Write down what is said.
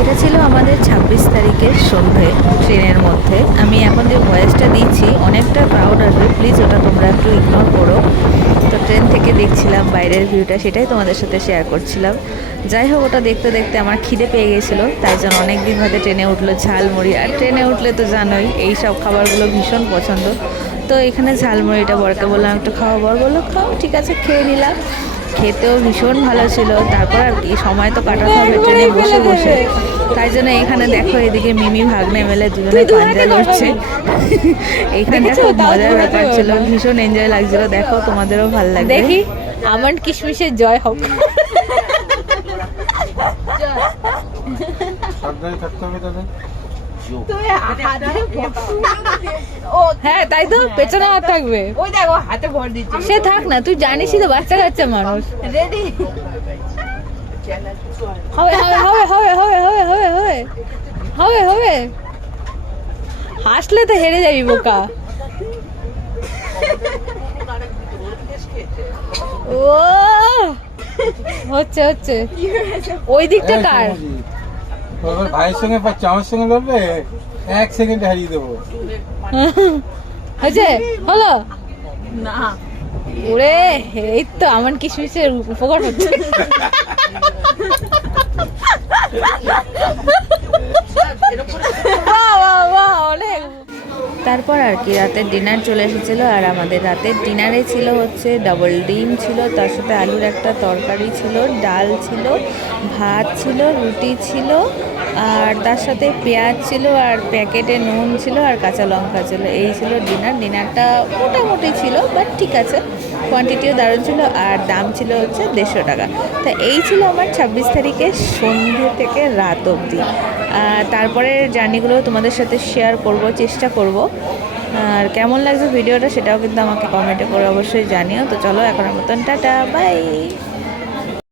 এটা ছিল আমাদের 26 তারিখের সন্ধে ট্রেনের মধ্যে। আমি এখন যে ভয়েসটা দিচ্ছি অনেকটা ক্রাউড আসবে, প্লিজ ওটা তোমরা একটু ইগনোর করো। তো ট্রেন থেকে দেখছিলাম বাইরের ভিউটা, সেটাই তোমাদের সাথে শেয়ার করছিলাম। যাই হোক, ওটা দেখতে দেখতে আমার খিদে পেয়ে গেছিলো, তাই জন্য অনেক দিন হতে ট্রেনে উঠলো ঝালমুড়ি। আর ট্রেনে উঠলে তো জানোই এই সব খাবারগুলো ভীষণ পছন্দ। তো এখানে ঝালমুড়িটা বরকে বললাম একটু খাওয়া, বর বললো খাও, ঠিক আছে খেয়ে নিলাম। খেতেও ভীষণ ভালো ছিল। তারপর আর কি, সময় তো কাটাতে হবে ট্রেনে বসে বসে, তাই জন্য এখানে দেখো এদিকে মিমি ভাগ্নে মেলে দুজনে পাঞ্জা লড়ছে। এইখানটা খুব মজার ব্যাপার ছিল, ভীষণ এনজয় লাগছিল। দেখো তোমাদেরও ভালো লাগবে। দেখি আমন্ড কিশমিশের জয় হোক। হ্যাঁ তাই তো, পেছনে হাত থাকবে। ওই দেখো হাতে ভর দিচ্ছে। সে থাক না, তুই জানিসই তো বাচ্চা কাচ্চা মানুষ। রেডি? হবে হবে হবে হবে হবে হবে হবে হবে হবে হবে। হাসলে তো হেরে যাবি বোকা। ও হচ্ছে হচ্ছে। ওই দিকটা কার? ভাইয়ের সঙ্গে আমার সঙ্গে লড়বে, 1 সেকেন্ডে হারিয়ে দেবো। হয়েছে, হলো না ওরে। এই তো আমার কিশমিশের উপকার হচ্ছে। বাহ বাহ বাহ, অনেক। তারপর আর কি রাতের ডিনার চলে এসেছিলো। আর আমাদের রাতের ডিনারে ছিল হচ্ছে ডাবল ডিম ছিল, তার সাথে আলুর একটা তরকারি ছিল, ডাল ছিল, ভাত ছিল, রুটি ছিল, আর তার সাথে পেঁয়াজ ছিল, আর প্যাকেটে নুন ছিল, আর কাঁচা লঙ্কা ছিল। এই ছিল ডিনার। ডিনারটা মোটামুটি ছিল, বাট ঠিক আছে, কোয়ান্টিটিও দারুণ ছিল। আর দাম ছিল হচ্ছে 150 টাকা। তা এই ছিল আমার 26 তারিখের সন্ধ্যে থেকে রাত অবধি। তারপরের জার্নিগুলো তোমাদের সাথে শেয়ার করব, চেষ্টা করব। আর কেমন লাগছে ভিডিওটা সেটাও কিন্তু আমাকে কমেন্টে করে অবশ্যই জানিও। তো চলো এখনের মতন টাটা, বাই।